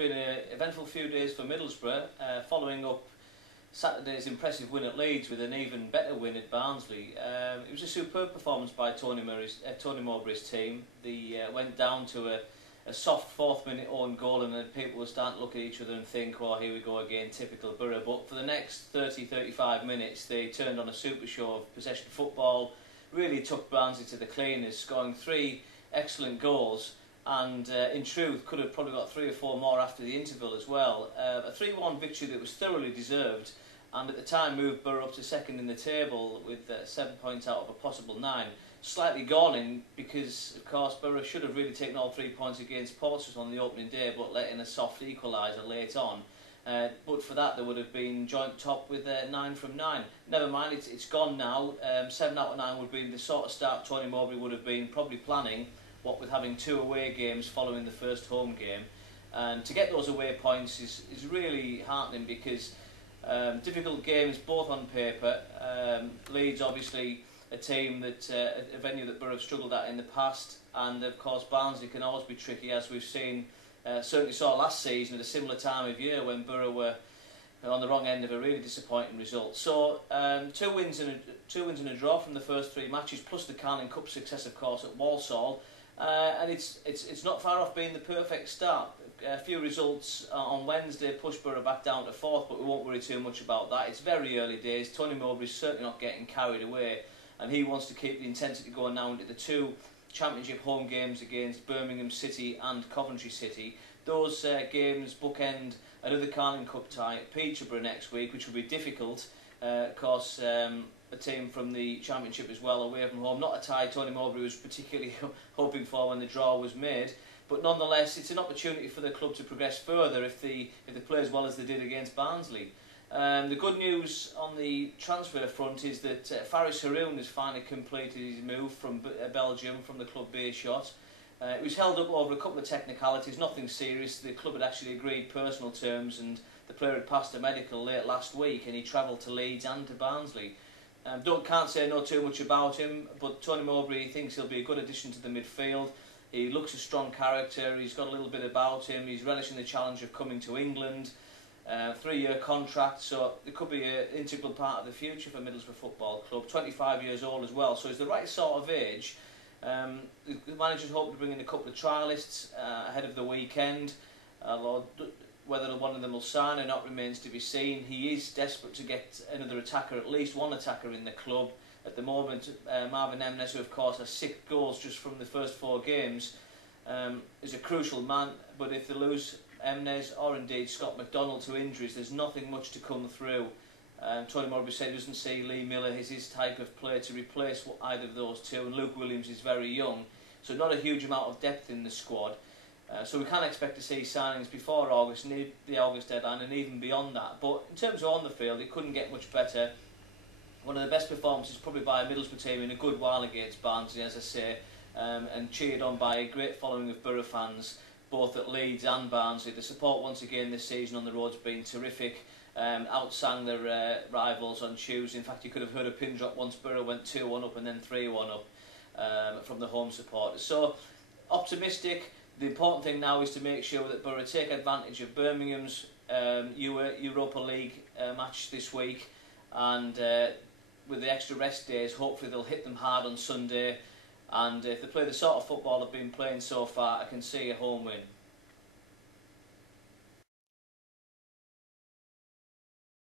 been an eventful few days for Middlesbrough, following up Saturday's impressive win at Leeds with an even better win at Barnsley. It was a superb performance by Tony Mowbray's team. They went down to a soft 4th minute own goal, and then people were starting to look at each other and think, oh, here we go again, typical Borough. But for the next 30-35 minutes, they turned on a super show of possession football, really took Barnsley to the cleaners, scoring 3 excellent goals, and in truth could have probably got 3 or 4 more after the interval as well. A 3-1 victory that was thoroughly deserved, and at the time moved Borough up to second in the table with 7 points out of a possible 9. Slightly galling because, of course, Borough should have really taken all 3 points against Portsmouth on the opening day, but let in a soft equaliser late on. But for that, they would have been joint top with 9 from 9. Never mind, it's gone now. 7 out of 9 would be the sort of start Tony Mowbray would have been probably planning, what with having 2 away games following the first home game. And to get those away points is really heartening because difficult games both on paper. Leeds obviously a team that a venue that Borough have struggled at in the past, and of course Barnsley can always be tricky, as we've seen. Certainly saw last season at a similar time of year when Borough were on the wrong end of a really disappointing result. So 2 wins and a draw from the first 3 matches, plus the Carling Cup success, of course, at Walsall, and it's not far off being the perfect start. A few results on Wednesday pushed Borough back down to 4th, but we won't worry too much about that. It's very early days. Tony Mowbray's certainly not getting carried away, and he wants to keep the intensity going now into the 2 Championship home games against Birmingham City and Coventry City. Those games bookend another Carling Cup tie at Peterborough next week, which will be difficult. Of course, a team from the Championship as well, away from home. Not a tie Tony Mowbray was particularly hoping for when the draw was made, but nonetheless, it's an opportunity for the club to progress further if they play as well as they did against Barnsley. The good news on the transfer front is that Faris Haroun has finally completed his move from Belgium, from the club Beerschot. It was held up over a couple of technicalities, nothing serious. The club had actually agreed personal terms, and the player had passed a medical late last week, and he travelled to Leeds and to Barnsley. Can't say too much about him, but Tony Mowbray thinks he'll be a good addition to the midfield. He looks a strong character, he's got a little bit about him, he's relishing the challenge of coming to England. 3-year contract, so it could be an integral part of the future for Middlesbrough Football Club. 25 years old as well, so he's the right sort of age. The managers hope to bring in a couple of trialists ahead of the weekend. Whether one of them will sign or not remains to be seen. He is desperate to get another attacker, at least one attacker in the club. At the moment, Marvin Emnes, who of course has 6 goals just from the first 4 games, is a crucial man, but if they lose Emnes or indeed Scott McDonald to injuries, there's nothing much to come through. Tony Mowbray said he doesn't see Lee Miller as his type of player to replace either of those 2, and Luke Williams is very young, so not a huge amount of depth in the squad. So we can expect to see signings before August, the August deadline, and even beyond that. But in terms of on the field, it couldn't get much better. One of the best performances probably by a Middlesbrough team in a good while against Barnsley, as I say, and cheered on by a great following of Borough fans, both at Leeds and Barnsley. The support once again this season on the road's been terrific. Outsang their rivals on Tuesday. In fact, you could have heard a pin drop once Borough went 2-1 up and then 3-1 up from the home supporters. So, optimistic. The important thing now is to make sure that Borough take advantage of Birmingham's Europa League match this week, and with the extra rest days, hopefully they'll hit them hard on Sunday, and if they play the sort of football they've been playing so far, I can see a home win.